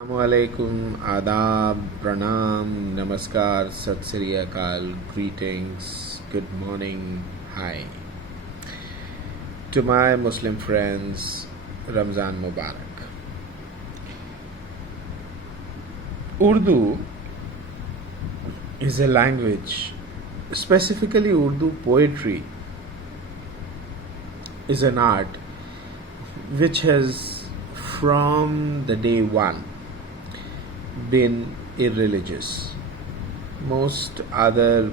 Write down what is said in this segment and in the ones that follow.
Assalamualaikum, Adab, Pranam, Namaskar, Sat Sri Akal, greetings, good morning, hi. To my Muslim friends, Ramzan Mubarak. Urdu is a language, specifically Urdu poetry is an art which has from the day one been irreligious. Most other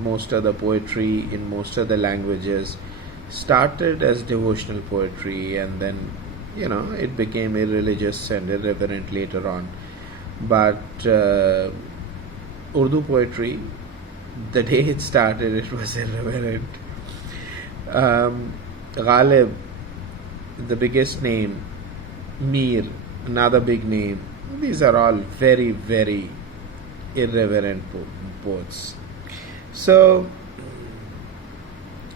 most other poetry in most other languages started as devotional poetry, and then it became irreligious and irreverent later on. But Urdu poetry, the day it started, it was irreverent. Ghalib, the biggest name, Mir, another big name. These are all very, very irreverent poets. So,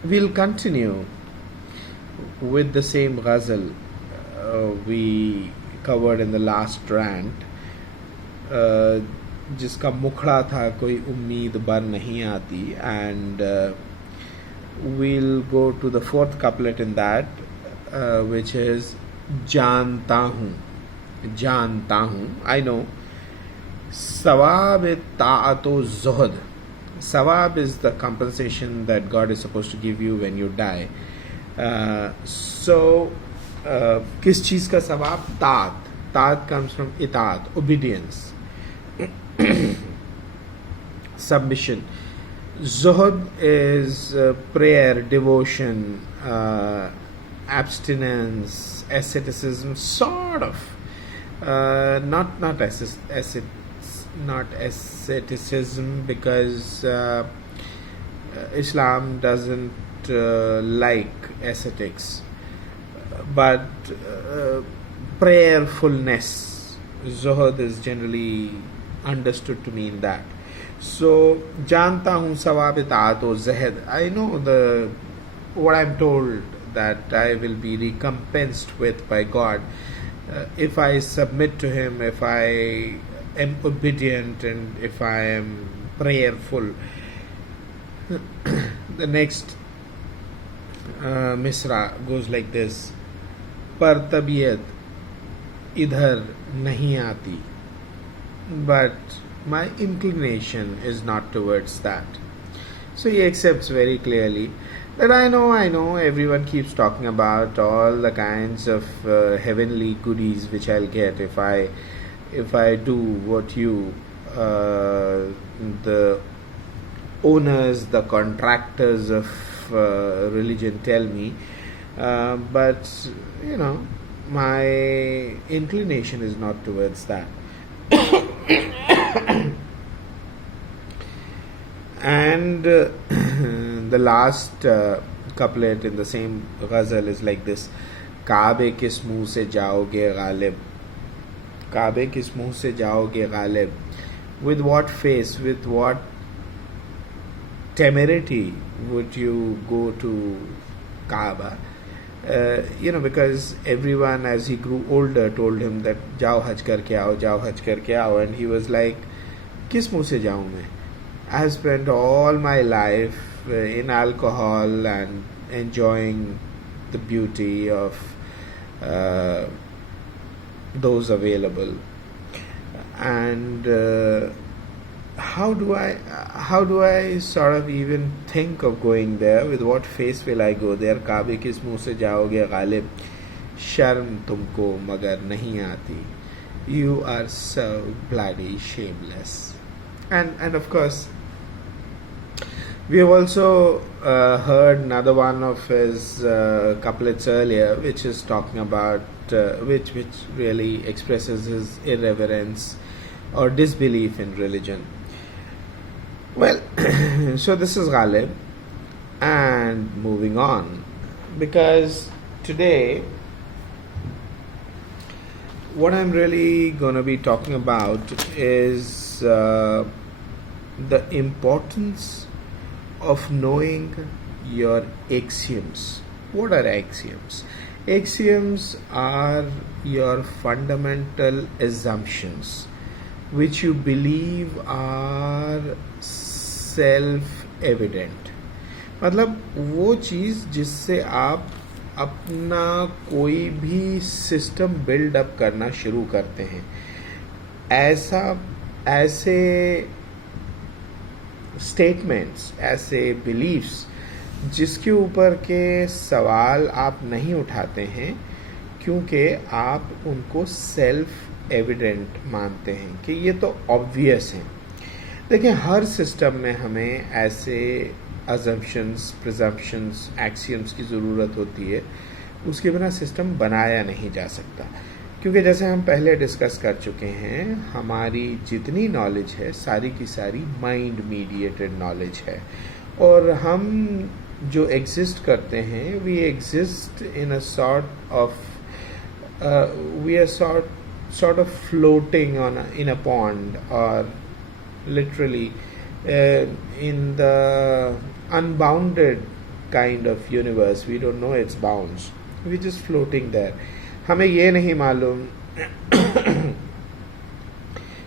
we'll continue with the same ghazal we covered in the last rant, जिसका मुखड़ा था कोई उम्मीद बर नहीं आती, and we'll go to the fourth couplet in that, which is जानता हूँ, I know. Sawab ta'atu zuhd. Sawab is the compensation that God is supposed to give you when you die. So, किस चीज़ का सवाब? Taat. Taat comes from itaat, obedience, submission. Zuhd is prayer, devotion, abstinence, asceticism, sort of. Not asceticism, because Islam doesn't like ascetics, but prayerfulness. Zuhd is generally understood to mean that. So, जानता हूँ सवाब इताअत व ज़हद. I know what I'm told that I will be recompensed with by God if I submit to Him, if I am obedient, and if I am prayerful. The next misra goes like this: पर तबीयत इधर नहीं आती, but my inclination is not towards that. So he accepts very clearly that I know, everyone keeps talking about all the kinds of heavenly goodies which I'll get if I do what you, the owners, the contractors of religion tell me. But my inclination is not towards that. And the last couplet in the same ghazal is like this: काबे किस मुंह से जाओगे गालिब, काबे किस मुंह से जाओगे Ghalib. With what face, with what temerity would you go to Kaaba? Because everyone as he grew older told him that जाओ हज करके आओ, जाओ हज करके आओ, and he was like, किस मुंह से जाऊँ मैं? I have spent all my life in alcohol and enjoying the beauty of those available, and how do I sort of even think of going there? With what face will I go there? काबे किस मुंह से जाओगे गालिब, शर्म तुमको मगर नहीं आती. You are so bloody shameless. And of course, we have also heard another one of his couplets earlier, which is talking about which really expresses his irreverence or disbelief in religion. Well, so this is Ghalib, and moving on, because today what I'm really going to be talking about is the importance of knowing your axioms. What are axioms? Axioms are your fundamental assumptions which you believe are self evident. मतलब वो चीज़ जिससे आप अपना कोई भी system build up करना शुरू करते हैं, ऐसे स्टेटमेंट्स, ऐसे बिलीफ्स जिसके ऊपर के सवाल आप नहीं उठाते हैं क्योंकि आप उनको सेल्फ एविडेंट मानते हैं कि ये तो ऑब्वियस है। देखिए, हर सिस्टम में हमें ऐसे अजम्पशंस, प्रिजम्पशंस, एक्सियम्स की ज़रूरत होती है। उसके बिना सिस्टम बनाया नहीं जा सकता, क्योंकि जैसे हम पहले डिस्कस कर चुके हैं, हमारी जितनी नॉलेज है सारी की सारी माइंड मीडिएटेड नॉलेज है, और हम जो एग्जिस्ट करते हैं, we exist in a sort of we are sort of floating in a pond, or literally in the unbounded kind of universe. We don't know its bounds. We're just floating there. हमें ये नहीं मालूम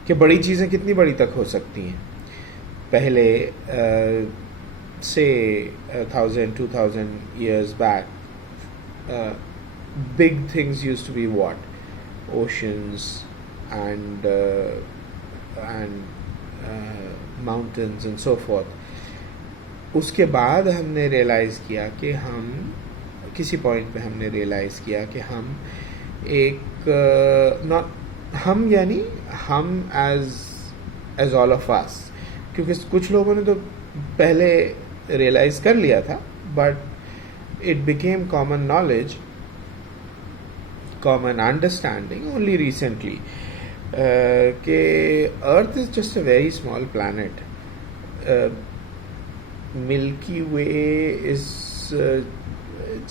कि बड़ी चीज़ें कितनी बड़ी तक हो सकती हैं। पहले say 1,000-2,000 years back, big things used to be what? Oceans and mountains and so forth. उसके बाद हमने रियलाइज़ किया कि हम किसी पॉइंट पे हमने रियलाइज़ किया कि हम एक नॉट हम यानी हम एज ऑल ऑफ अस, क्योंकि कुछ लोगों ने तो पहले रियलाइज़ कर लिया था, but it became common knowledge, common understanding only recently, कि Earth is just a very small planet. Milky Way is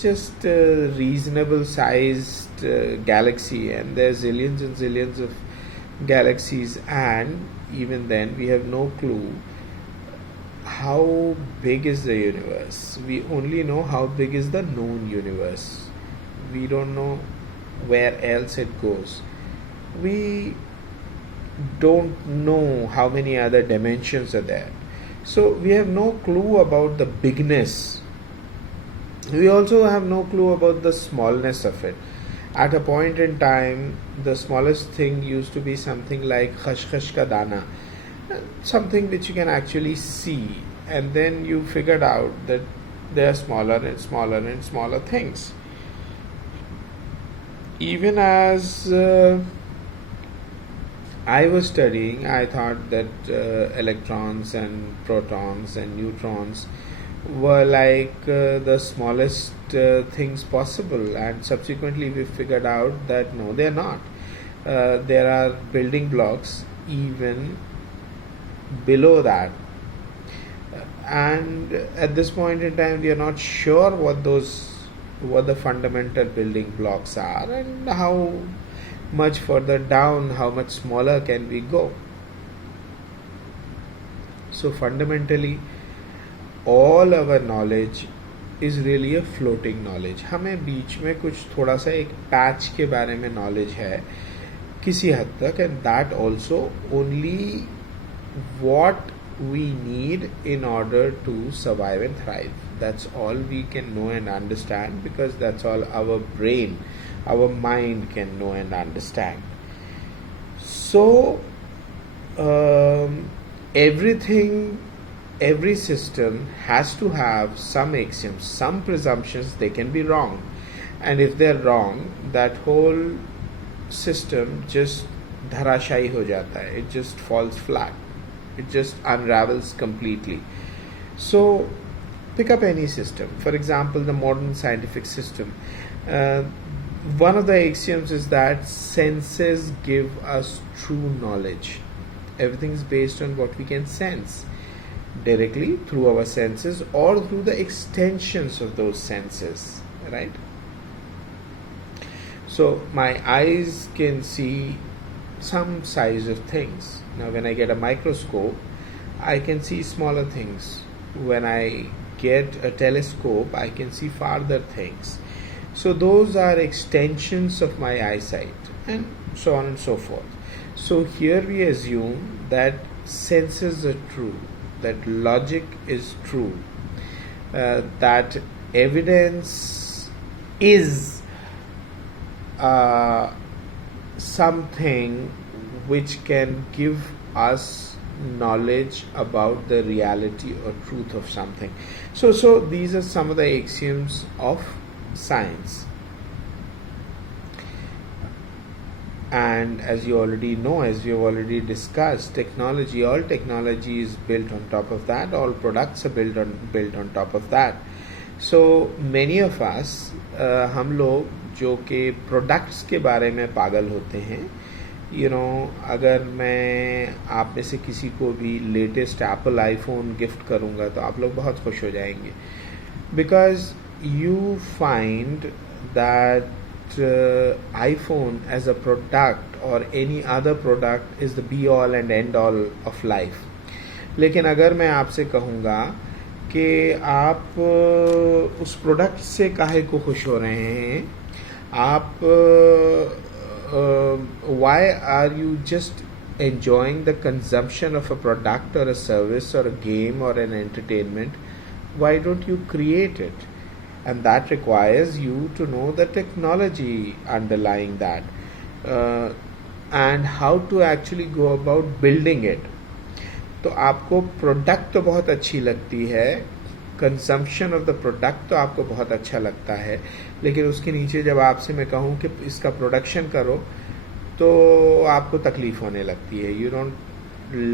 just a reasonable sized galaxy, and there's zillions and zillions of galaxies, and even then we have no clue how big is the universe. We only know how big is the known universe. We don't know where else it goes. We don't know how many other dimensions are there. So we have no clue about the bigness. We also have no clue about the smallness of it. At a point in time, the smallest thing used to be something like khashkhash ka dana, something which you can actually see, and then you figured out that there are smaller and smaller and smaller things. Even as I was studying, I thought that electrons and protons and neutrons were like the smallest things possible, and subsequently we figured out that no, they're not. There are building blocks even below that, and at this point in time we are not sure what the fundamental building blocks are, and how much further down, how much smaller can we go. So fundamentally, all our knowledge is really a floating knowledge. हमें बीच में कुछ थोड़ा सा एक patch के बारे में knowledge है किसी हद तक, and that also only what we need in order to survive and thrive. That's all we can know and understand, because that's all our brain, our mind can know and understand. So every system has to have some axioms, some presumptions. They can be wrong, and if they're wrong, that whole system just dharashayi ho jata hai. It just falls flat. It just unravels completely. So pick up any system. For example, the modern scientific system. One of the axioms is that senses give us true knowledge. Everything is based on what we can sense directly through our senses or through the extensions of those senses, right? So my eyes can see some size of things. Now when I get a microscope, I can see smaller things. When I get a telescope, I can see farther things. So those are extensions of my eyesight, and so on and so forth. So here we assume that senses are true, that logic is true, that evidence is something which can give us knowledge about the reality or truth of something. So these are some of the axioms of science. And as you already know, as we have already discussed, technology, all technology is built on top of that, all products are built on top of that. So many of us, हम लोग जो कि products के बारे में पागल होते हैं, अगर मैं आप में से किसी को भी लेटेस्ट एप्पल आईफोन गिफ्ट करूंगा तो आप लोग बहुत खुश हो जाएंगे, because you find that iPhone as a product or any other product is the be all and end all of life. लेकिन अगर मैं आपसे कहूँगा कि आप उस प्रोडक्ट से काहे को खुश हो रहे हैं, आप why are you just enjoying the consumption of a product or a service or a game or an entertainment? Why don't you create it? And that requires you to know the technology underlying that, and how to actually go about building it. तो आपको product तो बहुत अच्छी लगती है, consumption of the product तो आपको बहुत अच्छा लगता है, लेकिन उसके नीचे जब आपसे मैं कहूँ कि इसका प्रोडक्शन करो तो आपको तकलीफ होने लगती है. You don't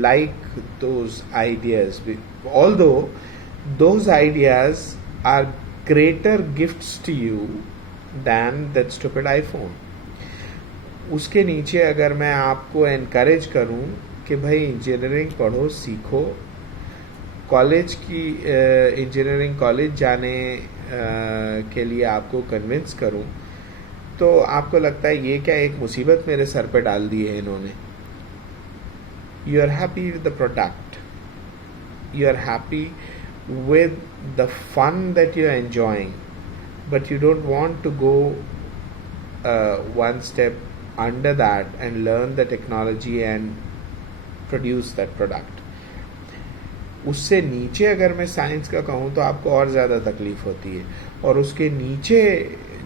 like those ideas, although those ideas are greater gifts to you than that stupid iPhone. उसके नीचे अगर मैं आपको encourage करूं कि भाई इंजीनियरिंग पढ़ो, सीखो, कॉलेज की इंजीनियरिंग कॉलेज जाने के लिए आपको कन्विंस करूं, तो आपको लगता है ये क्या एक मुसीबत मेरे सर पे डाल दी है इन्होंने. You are happy with the product. You are happy with the fun that you're enjoying, but you don't want to go one step under that and learn the technology and produce that product. उससे नीचे अगर मैं science का कहूँ तो आपको और ज़्यादा तकलीफ होती है, और उसके नीचे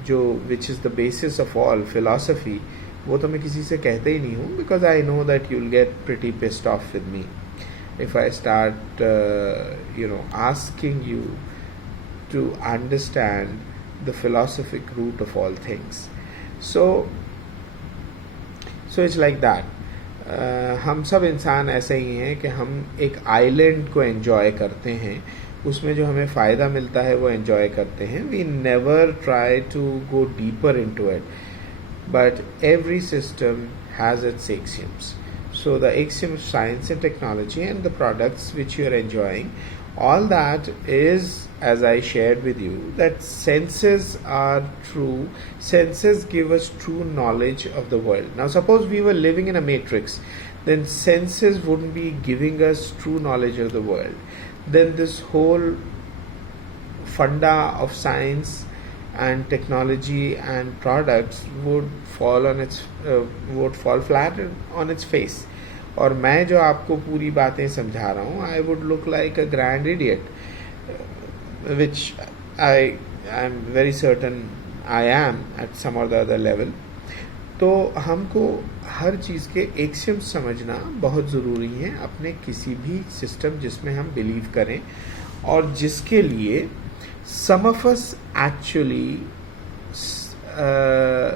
जो which is the basis of all philosophy, वो तो मैं किसी से कहते ही नहीं हूँ, because I know that you will get pretty pissed off with me if I start asking you to understand the philosophic root of all things. So it's like that. हम सब इंसान ऐसे ही हैं कि हम एक आइलैंड को एंजॉय करते हैं, उसमें जो हमें फ़ायदा मिलता है वो एंजॉय करते हैं. We never try to go deeper into it, but every system has its axioms. So the axiom of science and technology and the products which you are enjoying, all that is, as I shared with you, that senses are true. Senses give us true knowledge of the world. Now suppose we were living in a matrix, then senses wouldn't be giving us true knowledge of the world. Then this whole funda of science and technology and products would fall flat on its face. और मैं जो आपको पूरी बातें समझा रहा हूँ, I would look like a grand idiot, which I am very certain I am at some or the other level. तो हमको हर चीज़ के एक्सियम्स समझना बहुत ज़रूरी है अपने किसी भी सिस्टम जिसमें हम बिलीव करें, और जिसके लिए some of us actually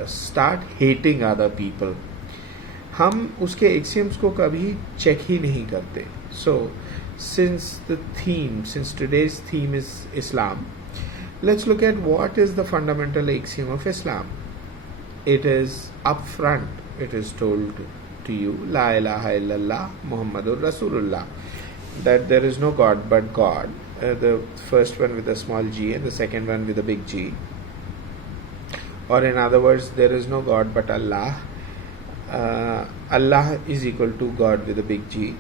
start hating other people. हम उसके एक्सियम्स को कभी चेक ही नहीं करते. So since today's theme is Islam, let's look at what is the fundamental axiom of Islam. It is upfront. It is told to you, La ilaha illallah Muhammadur Rasulullah, that there is no God but God. The first one with a small g and the second one with a big G. Or in other words, there is no God but Allah. Allah is equal to God with a big G.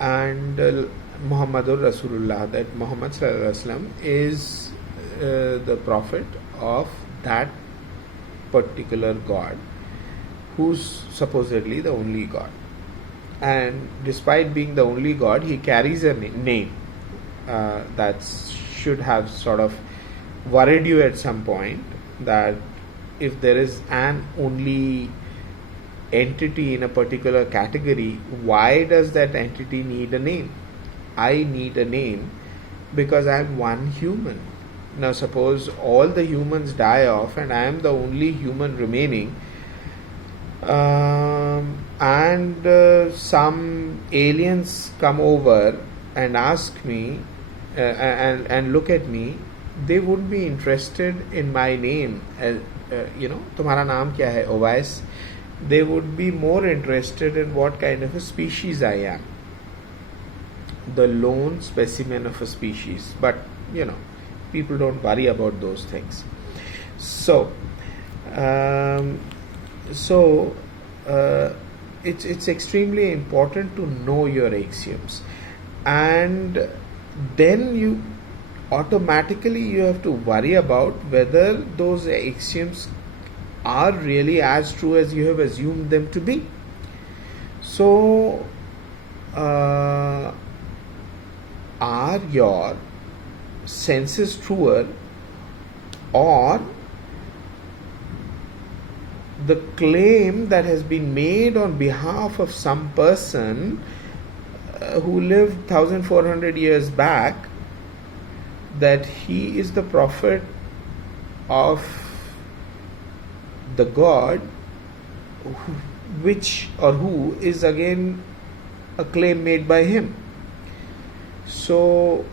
And Muhammadur Rasulullah, that Muhammad Sallallahu Alaihi Wasallam is the prophet of that particular God, who's supposedly the only God. And despite being the only God, he carries a name that should have sort of worried you at some point, that if there is an only entity in a particular category, why does that entity need a name? I need a name because I am one human. Now suppose all the humans die off and I am the only human remaining, and some aliens come over and ask me and look at me, they would be interested in my name. तुम्हारा नाम क्या है? Ovis. They would be more interested in what kind of a species I am, the lone specimen of a species. But people don't worry about those things. So it's extremely important to know your axioms, and then you automatically have to worry about whether those axioms are really as true as you have assumed them to be. So are your senses truer, or the claim that has been made on behalf of some person who lived 1400 years back, that he is the prophet of the God, who is again a claim made by him. So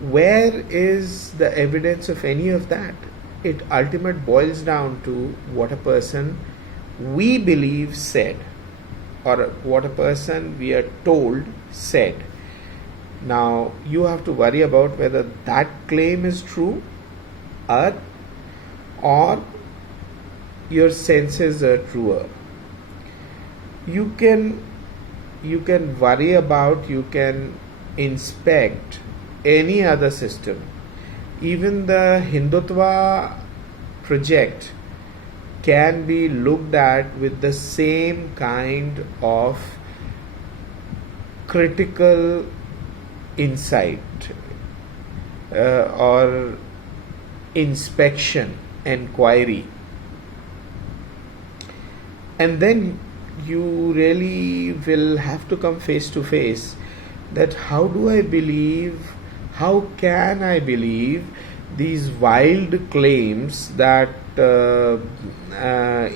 where is the evidence of any of that? It ultimately boils down to what a person we believe said, or what a person we are told said. Now you have to worry about whether that claim is true, or your senses are truer. You can worry about, you can inspect any other system. Even the Hindutva project can be looked at with the same kind of critical insight or inspection, enquiry. And then you really will have to come face to face that how can I believe these wild claims that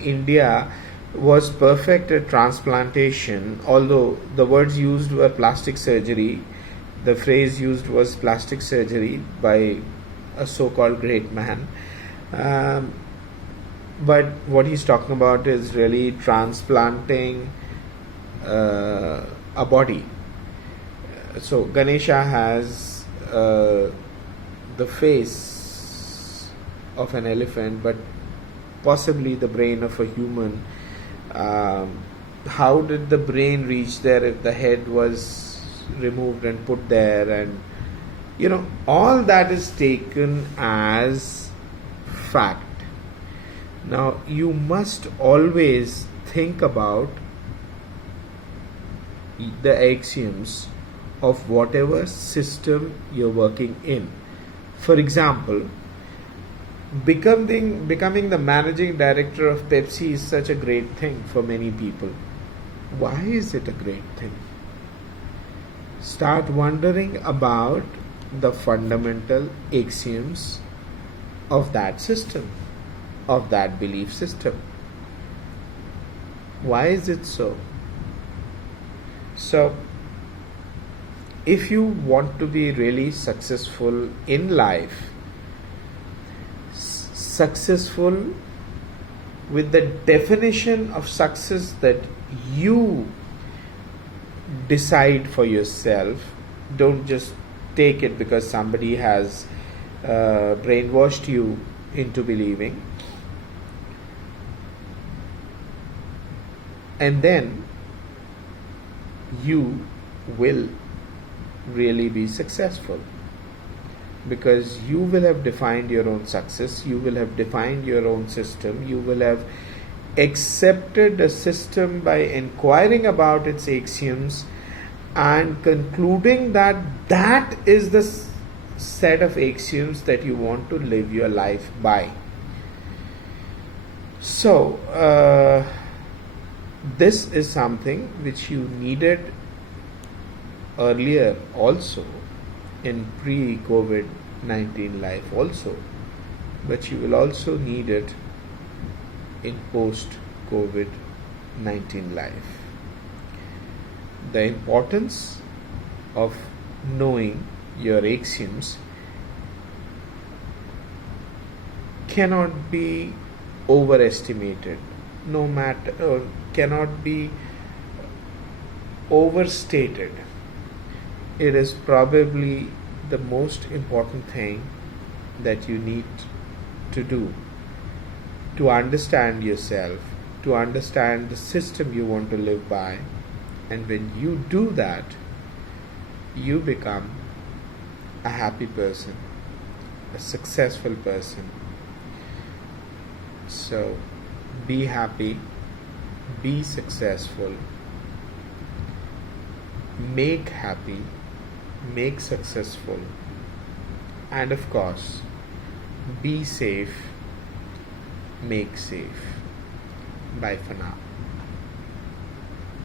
India was perfect at transplantation, although the words used were plastic surgery, the phrase used was plastic surgery by a so-called great man. But what he's talking about is really transplanting a body. So Ganesha has the face of an elephant, but possibly the brain of a human. How did the brain reach there if the head was removed and put there? And all that is taken as fact. Now you must always think about the axioms of whatever system you're working in. For example, becoming the managing director of Pepsi is such a great thing for many people. Why is it a great thing? Start wondering about the fundamental axioms of that system, of that belief system. Why is it so? So, if you want to be really successful in life, successful with the definition of success that you decide for yourself, don't just take it because somebody has brainwashed you into believing, and then you will really be successful. because you will have defined your own success, you will have defined your own system, you will have accepted a system by inquiring about its axioms and concluding that that is the set of axioms that you want to live your life by. So, this is something which you needed earlier also, in pre-COVID-19 life also, but you will also need it in post-COVID-19 life. The importance of knowing your axioms cannot be overestimated, no matter, or cannot be overstated. It is probably the most important thing that you need to do to understand yourself, to understand the system you want to live by. And when you do that, you become a happy person, a successful person. So be happy, be successful, make happy, make successful, and of course, be safe, make safe. Bye for now.